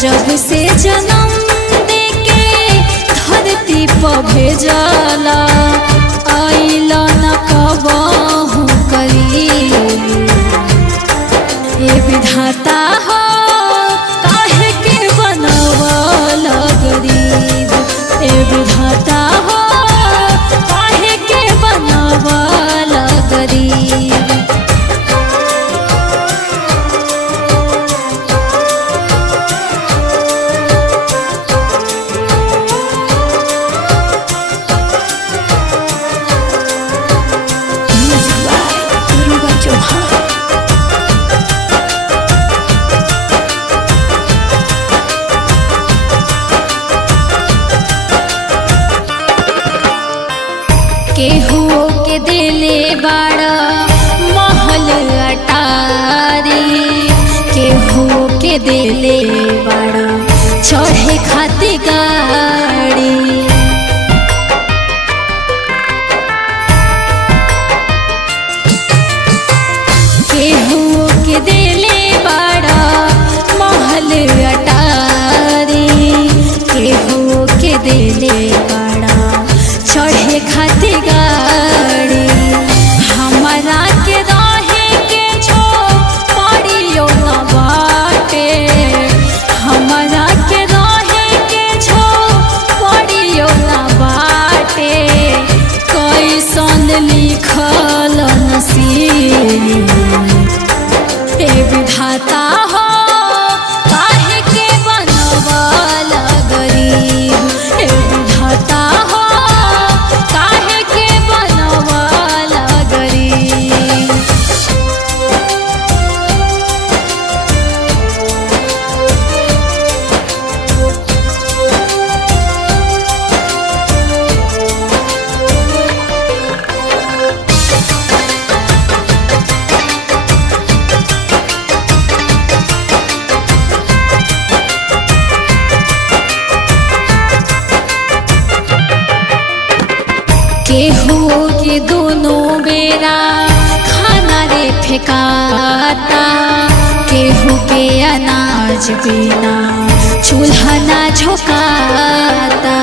जब से जन्म देके धरती पर भेजला आइला न कबहू करीब। ए विधाता हो काहे के बनवला गरीब। ए विधाता हो काहे के बनवला गरीब। केहू के दिले बड़ा महल अटारी, केहू के दिले बड़ा चढ़े खातिर गाड़ी। केहू के दिले बड़ा महल अटारी, केहू के दिले बड़ा चढ़े खातिर गाड़ी। हमरा के रहे के छो पड़ियो न बाटे, हमरा के रहे के छो पड़ियो न बाटे। कैसन लिखल नसीब। ए विधाता हो काहे के बनवला गरीब। ए विधाता हो काहे के बनवला गरीब। केहू के दोनों बेरा खाना रे फेंकाता, केहू के अनाज बिना चूल्हा ना झोंकाता।